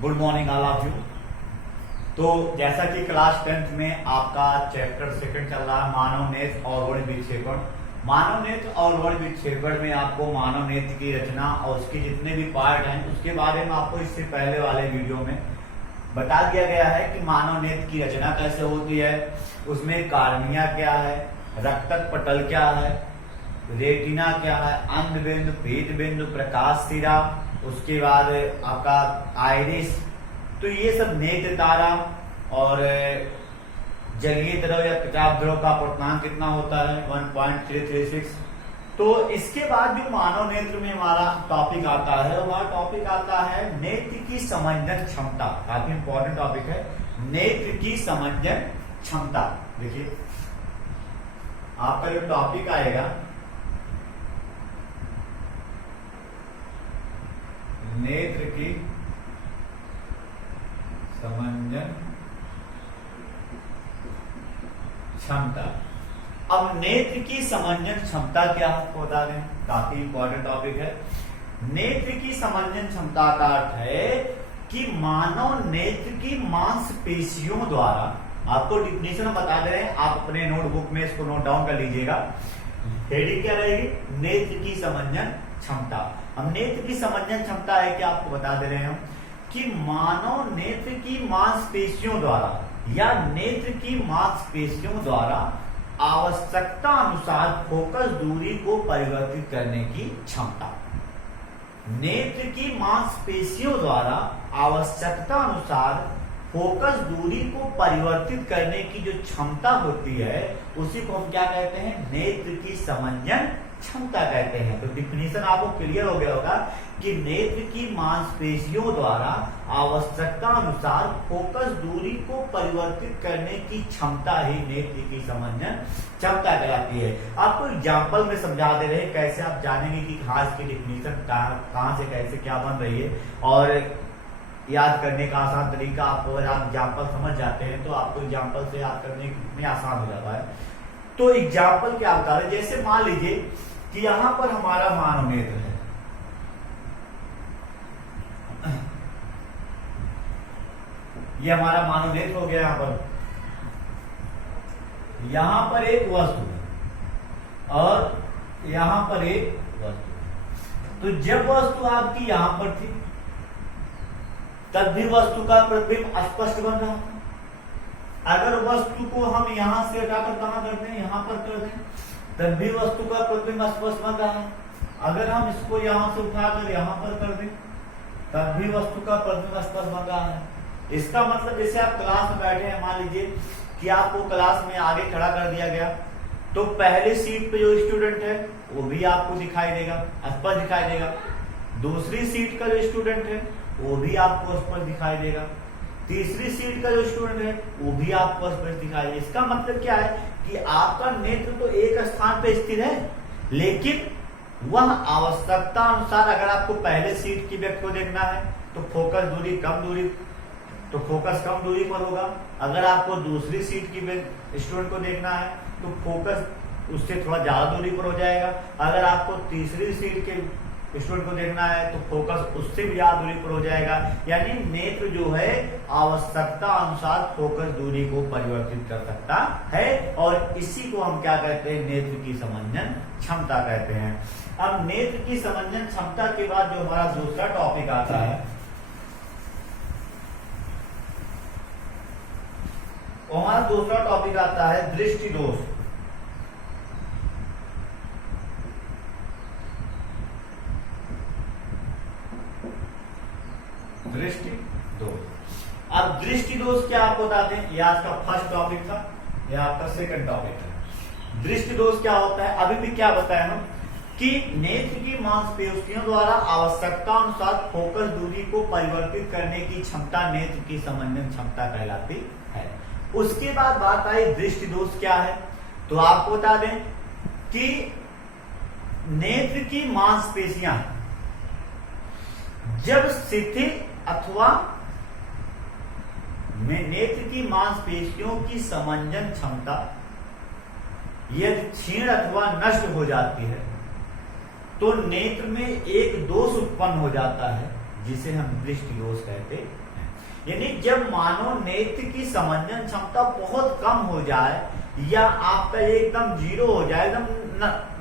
Good morning all of you. तो जैसा कि क्लास 10th में आपका चैप्टर सेकंड चल रहा है मानव नेत्र और वर्ण विक्षेपण। मानव नेत्र और वर्ण विक्षेपण में आपको मानव नेत्र की रचना और उसके जितने भी पार्ट हैं उसके बारे में आपको इससे पहले वाले वीडियो में बता दिया गया है कि मानव नेत्र की रचना कैसे होती है, उसमें कार्निया क्या है, रक्तक पटल क्या है, रेटिना क्या है, अंध बिंदु, पीत बिंदु, प्रकाश सिरा, उसके बाद आपका आइरिस। तो ये सब नेत्र तारा और जलीय द्रव या कचाप द्रव का अपूर्णांक कितना होता है 1.336। तो इसके बाद जो मानव नेत्र में हमारा टॉपिक आता है वह टॉपिक आता है नेत्र की समंजन क्षमता। काफी इंपॉर्टेंट टॉपिक है नेत्र की समंजन क्षमता। देखिए आपका जो टॉपिक आएगा नेत्र की समंजन क्षमता। अब नेत्र की समंजन क्षमता क्या आपको बता दें, काफी इंपॉर्टेंट टॉपिक है। नेत्र की समंजन क्षमता का अर्थ है कि मानव नेत्र की मांसपेशियों द्वारा, आपको डिफिनेशन बता दे रहे हैं, आप अपने नोटबुक में इसको नोट डाउन कर लीजिएगा। हेडिंग क्या रहेगी, नेत्र की समंजन क्षमता। अब नेत्र की समंजन क्षमता है कि आपको बता दे रहे हैं कि मानव नेत्र की मांसपेशियों द्वारा या नेत्र की मांसपेशियों द्वारा आवश्यकता अनुसार फोकस दूरी को परिवर्तित करने की क्षमता। नेत्र की मांसपेशियों द्वारा आवश्यकता अनुसार फोकस दूरी को परिवर्तित करने की जो क्षमता होती है उसी को हम क्या कहते हैं, नेत्र की समंजन क्षमता कहते हैं। तो डिफिनीशन आपको क्लियर हो गया होगा कि नेत्र की मांसपेशियों द्वारा आवश्यकता अनुसार फोकस दूरी को परिवर्तित करने की क्षमता ही नेत्र की समंजन क्षमता कहलाती है। आपको एग्जाम्पल में समझा दे रहे हैं कैसे आप जानेंगे कि खास की डिफिनीशन कहां से कैसे क्या बन रही है, और याद करने का आसान तरीका आपको, अगर आप एग्जाम्पल समझ जाते हैं तो आपको एग्जाम्पल से याद करने में आसान हो जाता है। तो एग्जाम्पल क्या बता रहे, जैसे मान लीजिए कि यहां पर हमारा मानव नेत्र है, ये हमारा मानव नेत्र हो गया। यहां पर एक वस्तु है और यहां पर एक वस्तु है। तो जब वस्तु आपकी यहां पर थी तब भी वस्तु का प्रतिबिंब स्पष्ट बन रहा था। अगर वस्तु को हम यहां से हटाकर कहां कर दें, यहां पर कर दें, तब भी वस्तु का प्रतिबिंब स्पष्ट बन रहा है। अगर हम इसको यहां से उठाकर यहां पर कर दें तब भी वस्तु का प्रतिबिंब स्पष्ट बन रहा है। इसका मतलब जैसे आप क्लास में बैठे हैं, मान लीजिए कि आपको क्लास में आगे खड़ा कर दिया गया तो पहले सीट पे जो स्टूडेंट है वो भी आपको दिखाई देगा, स्पष्ट दिखाई देगा। दूसरी सीट का जो स्टूडेंट है वो भी आपको स्पष्ट दिखाई देगा। तीसरी सीट का जो स्टूडेंट है वो भी आपको स्पष्ट दिखाई देगा। इसका मतलब क्या है कि आपका नेत्र तो एक स्थान पे स्थिर है, लेकिन वह आवश्यकता अनुसार, अगर आपको पहले सीट की व्यक्ति को देखना है तो फोकस दूरी कम दूरी, तो फोकस कम दूरी पर होगा। अगर आपको दूसरी सीट की स्टूडेंट को देखना है तो फोकस उससे थोड़ा ज्यादा दूरी पर हो जाएगा। अगर आपको तीसरी सीट के स्टूडेंट को देखना है तो फोकस उससे भी ज्यादा दूरी पर हो जाएगा। यानी नेत्र जो है आवश्यकता अनुसार फोकस दूरी को परिवर्तित कर सकता है, और इसी को हम क्या कहते हैं, नेत्र की समंजन क्षमता कहते हैं। अब नेत्र की समंजन क्षमता के बाद जो हमारा दूसरा टॉपिक आता है वो हमारा दूसरा टॉपिक आता है दृष्टि दोष। दृष्टि दोष। अब दृष्टि दोष क्या आपको बताते हैं, ये आपका फर्स्ट टॉपिक था, ये आपका सेकंड टॉपिक है। दृष्टि दोष क्या होता है, अभी भी क्या बताया हम कि नेत्र की मांसपेशियों द्वारा आवश्यकता अनुसार फोकस दूरी को परिवर्तित करने की क्षमता नेत्र की समंजन क्षमता कहलाती है। उसके बाद बात आई दृष्टि दोष क्या है, तो आपको बता दें कि नेत्र की मांसपेशियां जब शिथिल अथवा नेत्र की मांसपेशियों की समंजन क्षमता यदि क्षीण अथवा नष्ट हो जाती है तो नेत्र में एक दोष उत्पन्न हो जाता है जिसे हम दृष्टि दोष कहते यानी जब मानव नेत्र की समंजन क्षमता बहुत कम हो जाए या आपका ये एकदम जीरो हो जाए, एकदम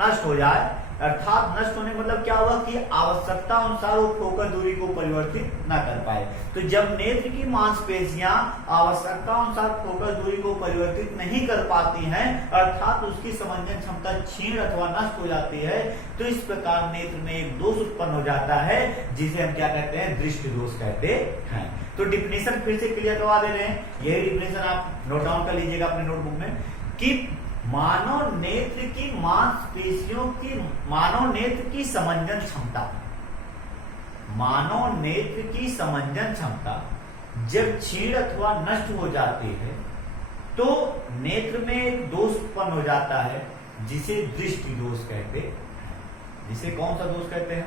नष्ट हो जाए, अर्थात नष्ट होने मतलब क्या हुआ कि आवश्यकता अनुसार वो फोकस दूरी को परिवर्तित न कर पाए। तो जब नेत्र की मांसपेशियां आवश्यकता अनुसार फोकस दूरी को परिवर्तित नहीं कर पाती हैं, अर्थात उसकी समंजन क्षमता क्षीण अथवा नष्ट हो जाती है, तो इस प्रकार नेत्र में एक दोष उत्पन्न हो जाता है, जिसे हम क्या कहते हैं, दृष्टि दोष कहते हैं। तो डिफिनेशन फिर से क्लियर करवा दे रहे हैं, यही डिफिनेशन आप नोट डाउन कर लीजिएगा अपने नोटबुक में कि मानव नेत्र की मांसपेशियों की, मानव नेत्र की समंजन क्षमता, मानव नेत्र की समंजन क्षमता जब क्षीण अथवा नष्ट हो जाती है तो नेत्र में एक दोष उत्पन्न हो जाता है, जिसे दृष्टि दोष कहते हैं। जिसे कौन सा दोष कहते हैं,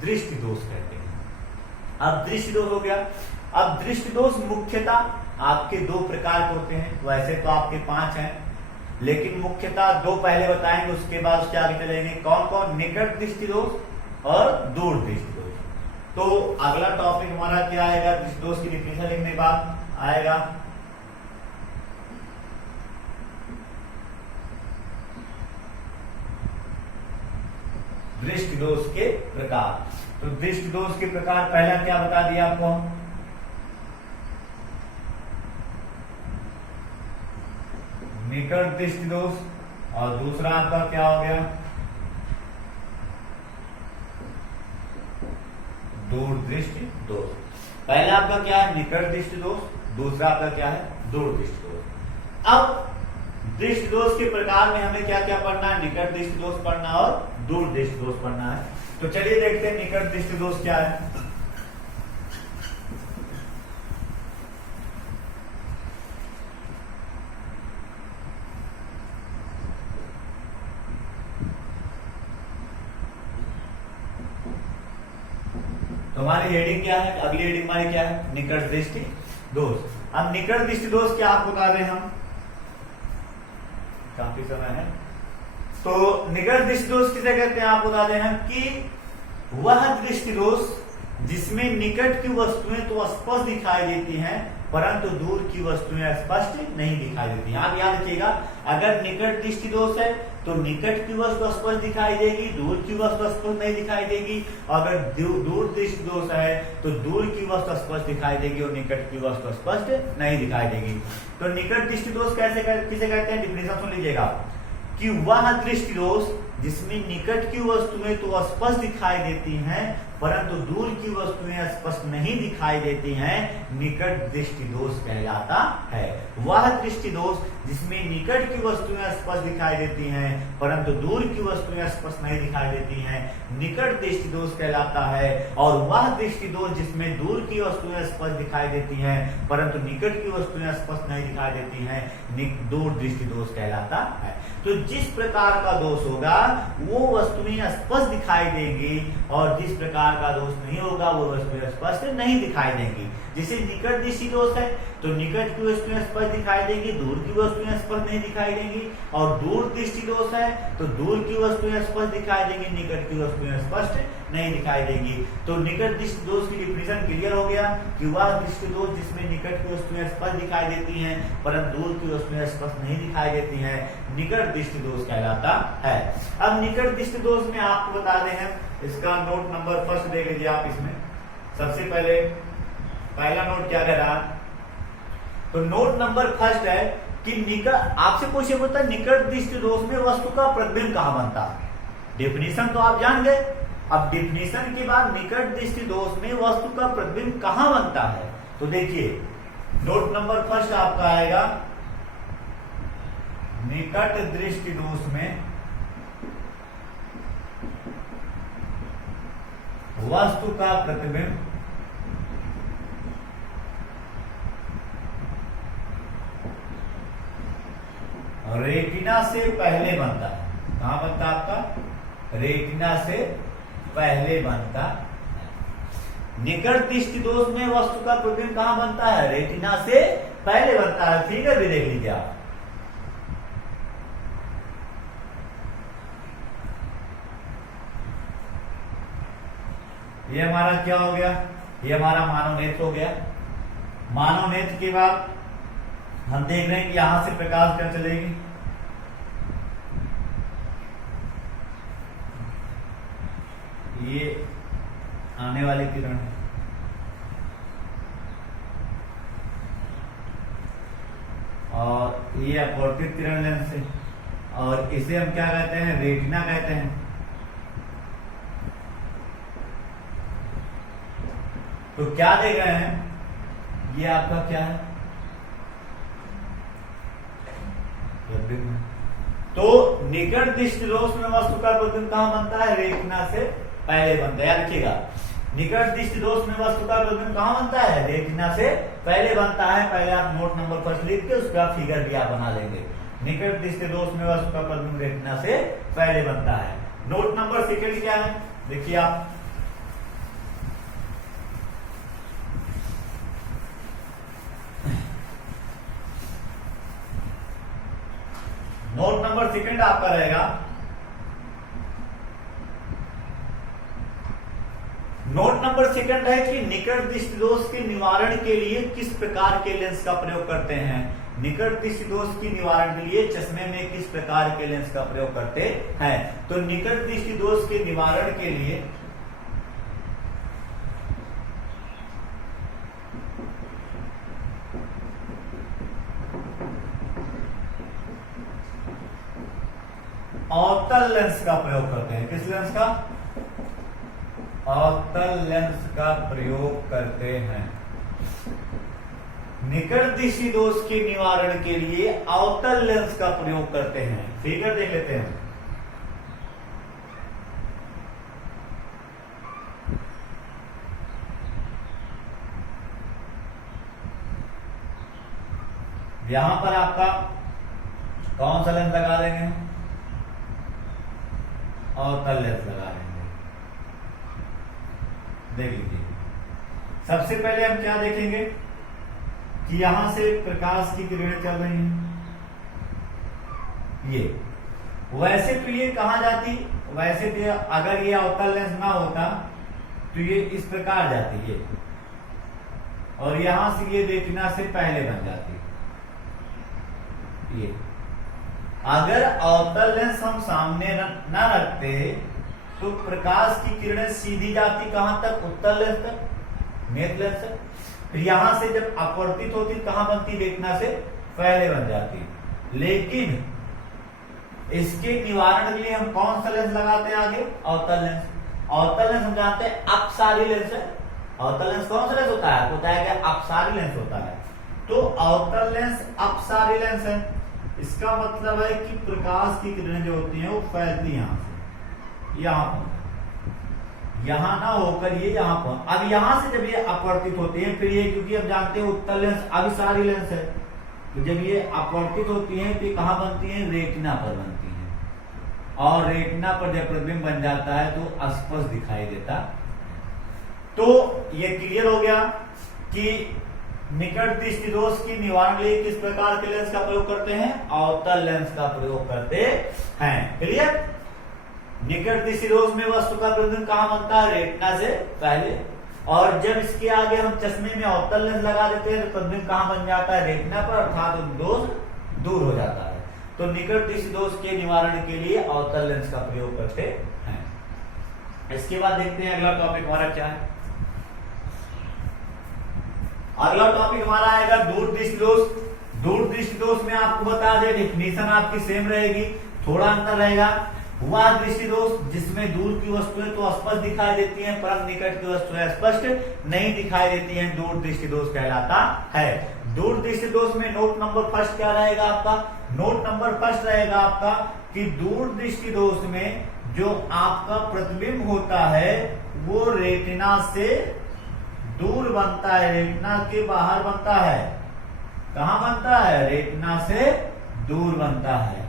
दृष्टि दोष कहते हैं। अब दृष्टि दोष हो गया। अब दृष्टि दोष मुख्यतः आपके दो प्रकार के होते हैं, वैसे तो आपके 5 हैं, लेकिन मुख्यतः 2 पहले बताएंगे, उसके बाद उसके आगे चलेंगे। कौन कौन, निकट दृष्टि दोष और दूर दृष्टि दोष। तो अगला टॉपिक हमारा क्या आएगा, दृष्टि दोष की डिफिनेशन लिखने के बाद आएगा दृष्टि दोष के प्रकार। तो दृष्टि दोष के प्रकार पहला क्या बता दिया आपको, निकट दृष्टि दोष, और दूसरा आपका क्या हो गया, दूर दृष्टि दोष। पहला आपका क्या है, निकट दृष्टि दोष, दूसरा आपका क्या है, दूर दृष्टि दोष। अब दृष्टि दोष के प्रकार में हमें क्या क्या पढ़ना है, निकट दृष्टि दोष पढ़ना और दूर दृष्टि दोष पढ़ना है। तो चलिए देखते हैं निकट दृष्टि दोष क्या है। तो हमारी हेडिंग क्या है, अगली हेडिंग हमारी क्या है, निकट दृष्टि दोष। अब निकट दृष्टि दोष क्या आप बता रहे हैं, हम काफी समय है। तो निकट दृष्टि दोष किसे कहते हैं, आप बता रहे हैं कि वह दृष्टि दोष जिसमें निकट की वस्तुएं तो स्पष्ट दिखाई देती हैं, परंतु दूर की वस्तुएं स्पष्ट नहीं दिखाई देती हैं। आप याद रखिएगा, अगर निकट दृष्टि दोष है तो निकट की वस्तु स्पष्ट दिखाई देगी, दूर की वस्तु स्पष्ट नहीं दिखाई देगी। अगर दूर दृष्टि दोष है तो दूर की वस्तु स्पष्ट दिखाई देगी और निकट की वस्तु स्पष्ट नहीं दिखाई देगी। तो निकट दृष्टि दोष किसे कहते हैं, डिफिनेशन सुन लीजिएगा कि वह दृष्टि दोष जिसमें निकट की वस्तुएं तो स्पष्ट दिखाई देती हैं, परंतु दूर की वस्तुएं स्पष्ट नहीं दिखाई देती हैं, निकट दृष्टि दोष कहलाता है। वह दृष्टि दोष जिसमें निकट की वस्तुएं स्पष्ट दिखाई देती हैं, परंतु दूर की वस्तुएं स्पष्ट नहीं दिखाई देती हैं, निकट दृष्टि दोष कहलाता है। और वह दृष्टि दोष जिसमें दूर की वस्तुएं स्पष्ट दिखाई देती हैं, परंतु निकट की वस्तुएं स्पष्ट नहीं दिखाई देती हैं, दूर दृष्टि दोष कहलाता है। तो जिस प्रकार का दोष होगा वो वस्तुएं स्पष्ट दिखाई देंगी, और जिस प्रकार का दोष नहीं होगा वो वस्तुएं स्पष्ट नहीं दिखाई देंगी। जैसे निकट दृष्टि दोष है तो निकट की वस्तुएं स्पष्ट दिखाई देंगी, दूर की वस्तुएं स्पष्ट नहीं दिखाई देंगी। और दूर दृष्टि दोष है तो दूर की वस्तुएं स्पष्ट दिखाई देंगी, निकट की वस्तुएं स्पष्ट नहीं दिखाई देंगी। तो निकट दृष्टि दोष की डिफिनेशन क्लियर हो गया कि वह दृष्टि दोष जिसमें निकट की वस्तुएं स्पष्ट दिखाई देती हैं परंतु दूर की वस्तुएं स्पष्ट नहीं दिखाई देती हैं, निकट दृष्टि दोष कहलाता है। अब निकट दृष्टि दोष में आपको बता दें हैं, इसका नोट नंबर फर्स्ट देख लीजिए आप। इसमें सबसे पहले पहला नोट क्या कह रहा, तो नोट नंबर फर्स्ट है कि निकट, आपसे क्वेश्चन होता है निकट दृष्टि दोष में वस्तु का प्रतिबिंब कहां बनता है। डेफिनेशन तो आप जान गए, अब डेफिनेशन के बाद निकट दृष्टि दोष में वस्तु का प्रतिबिंब कहां बनता है। तो देखिए नोट नंबर फर्स्ट आपका आएगा, निकट दृष्टि दोष में वस्तु का प्रतिबिंब रेटिना से पहले बनता है। कहां बनता है आपका, रेटिना से पहले बनता है। निकट दृष्टि दोष में वस्तु का प्रतिबिंब कहां बनता है, रेटिना से पहले बनता है। फिगर भी देख लीजिए आप, ये हमारा क्या हो गया, ये हमारा मानव नेत्र हो गया। मानव नेत्र के बाद हम देख रहे हैं कि यहां से प्रकाश क्या चलेगी, ये आने वाली किरण है, और ये अपवर्तित किरण लेंस है, और इसे हम क्या कहते हैं, रेटिना कहते हैं। तो क्या देख रहे हैं, ये आपका क्या है, तो निकट दृष्टि दोष में वस्तु का प्रतिबिंब कहां बनता है, रेटिना से पहले बनता है। याद रखिएगा, निकट दृष्टि दोष में वस्तु का प्रतिबिंब कहां बनता है, रेटिना से पहले बनता है। पहले आप नोट नंबर फर्स्ट लिख के उसका फिगर भी आप बना लेंगे। निकट दृष्टि दोष में वस्तु का प्रतिबिंब रेटिना से पहले बनता है। नोट नंबर सेकंड क्या है, देखिए आप, नोट नंबर सेकंड आपका रहेगा, नोट नंबर सेकंड है कि निकट दृष्टि दोष के निवारण के लिए किस प्रकार के लेंस का प्रयोग करते हैं। निकट दृष्टि दोष की निवारण के लिए चश्मे में किस प्रकार के लेंस का प्रयोग करते हैं। तो निकट दृष्टि दोष के निवारण के लिए अवतल लेंस का प्रयोग करते हैं। किस लेंस का, अवतल लेंस का प्रयोग करते हैं। निकट दृष्टि दोष के निवारण के लिए अवतल लेंस का प्रयोग करते हैं। फिगर देख लेते हैं। यहां पर आपका कौन सा लेंस लगा देंगे, अवतल लेंस लगा देंगे। देख लीजिए, सबसे पहले हम क्या देखेंगे कि यहां से प्रकाश की किरणें चल रही हैं, ये वैसे तो ये कहां जाती, वैसे तो अगर ये अवतल लेंस ना होता तो ये इस प्रकार जाती है, और यहां से ये रेटिना से पहले बन जाती। ये अगर अवतल लेंस हम सामने न रखते तो प्रकाश की किरणें सीधी जाती कहां तक, उत्तल लेंस तक, नेत्र लेंस तक। फिर यहां से जब अपवर्तित होती कहां बनती, रेटिना से पहले बन जाती। लेकिन इसके निवारण के लिए हम कौन सा लेंस लगाते हैं आगे, अवतल लेंस। अवतल लेंस हम जानते हैं अपसारी लेंस है। अवतल लेंस कौन सा लेंस होता है, होता है क्या, अपसारी लेंस होता है। तो अवतल लेंस अपसारी लेंस है। इसका मतलब है कि प्रकाश की किरणें जो होती हैं वो फैलती यहां से यहां पर, यहां ना होकर ये यहां पर। अब यहां से जब ये अपवर्तित होती है, फिर ये क्योंकि हम जानते हैं उत्तल लेंस अभिसारी लेंस है, तो जब ये अपवर्तित होती है तो कहां बनती है, रेटिना पर बनती है। और रेटिना पर जब प्रतिबिंब बन जाता है तो स्पष्ट दिखाई देता। तो ये क्लियर हो गया कि निकट दृष्टि दोष की निवारण के लिए किस प्रकार के लेंस का प्रयोग करते हैं, अवतल लेंस का प्रयोग करते हैं। क्लियर। निकट दृष्टि दोष में वस्तु का प्रतिबिंब कहां बनता है, रेटिना से पहले, और जब इसके आगे हम चश्मे में अवतल लेंस लगा देते हैं तो प्रतिबिंब कहां बन जाता है, रेटिना पर, अर्थात दोष दूर हो जाता है। तो निकट दृष्टि दोष के निवारण के लिए अवतल लेंस का प्रयोग करते हैं। इसके बाद देखते हैं अगला टॉपिक हमारा क्या है। अगला टॉपिक हमारा आएगा दूर दृष्टि दोष। दूर दृष्टि दोष में आपको बता दें डेफिनेशन आपकी सेम रहेगी, थोड़ा अंतर रहेगा। वह दृष्टि दोष जिसमें दूर की वस्तुएं तो स्पष्ट दिखाई देती हैं परंतु निकट की वस्तुएं स्पष्ट नहीं दिखाई देती हैं, दूर दृष्टि दोष कहलाता है। दूर दृष्टि दोष में नोट नंबर फर्स्ट क्या रहेगा आपका, नोट नंबर फर्स्ट रहेगा आपका कि दूर दृष्टि दोष में जो आपका प्रतिबिंब होता है वो रेटिना से दूर बनता है, रेटिना के बाहर बनता है। कहां बनता है, रेटिना से दूर बनता है।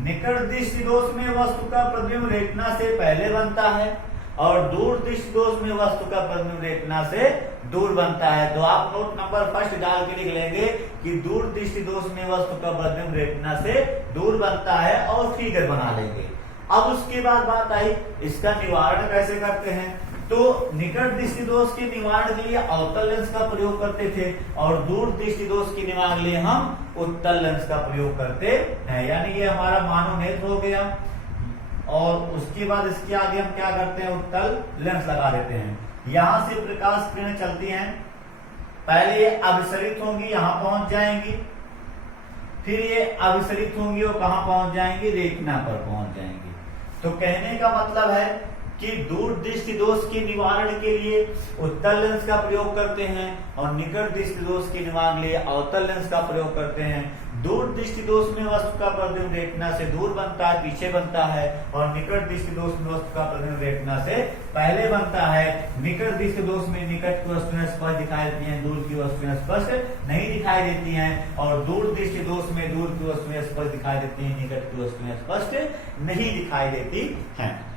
निकट दृष्टि दोष में वस्तु का प्रतिबिंब रेटिना से पहले बनता है और दूर दृष्टि दोष में वस्तु का प्रतिबिंब रेटिना से दूर बनता है। तो आप नोट नंबर फर्स्ट डाल के लिख लेंगे कि दूर दृष्टि दोष में वस्तु का प्रतिबिंब रेटिना से दूर बनता है और फिगर बना लेंगे। अब उसके बाद बात आई इसका निवारण कैसे करते हैं। तो निकट दृष्टि दोष के निवारण के लिए अवतल लेंस का प्रयोग करते थे और दूर दृष्टि दोष के निवारण के लिए हम उत्तल लेंस का प्रयोग करते हैं। यानी ये हमारा मानव नेत्र हो गया और उसके बाद इसके आगे हम क्या करते हैं, उत्तल लेंस लगा देते हैं। यहां से प्रकाश किरणें चलती हैं, पहले ये अभिसरित होंगी, यहां पहुंच जाएंगी, फिर ये अभिसरित होंगी और कहां पहुंच जाएंगी, रेटिना पर पहुंच जाएंगी। तो कहने का मतलब है कि दूर दृष्टि दोष के निवारण के लिए उत्तल लेंस का प्रयोग करते हैं और निकट दृष्टि दोष के निवारण के लिए अवतल लेंस का प्रयोग करते हैं। दूर दृष्टि दोष में वस्तु का प्रतिबिंब रेटिना से दूर बनता है, पीछे बनता है, और निकट दृष्टि दोष में वस्तु का प्रतिबिंब रेटिना से पहले बनता है। निकट दृष्टि दोष में निकट की वस्तुएं स्पष्ट दिखाई देती हैं, दूर की वस्तुएं स्पष्ट नहीं दिखाई देती हैं, और दूर दृष्टि दोष में दूर की वस्तुएं स्पष्ट दिखाई देती हैं, निकट की वस्तुएं स्पष्ट नहीं दिखाई देती हैं।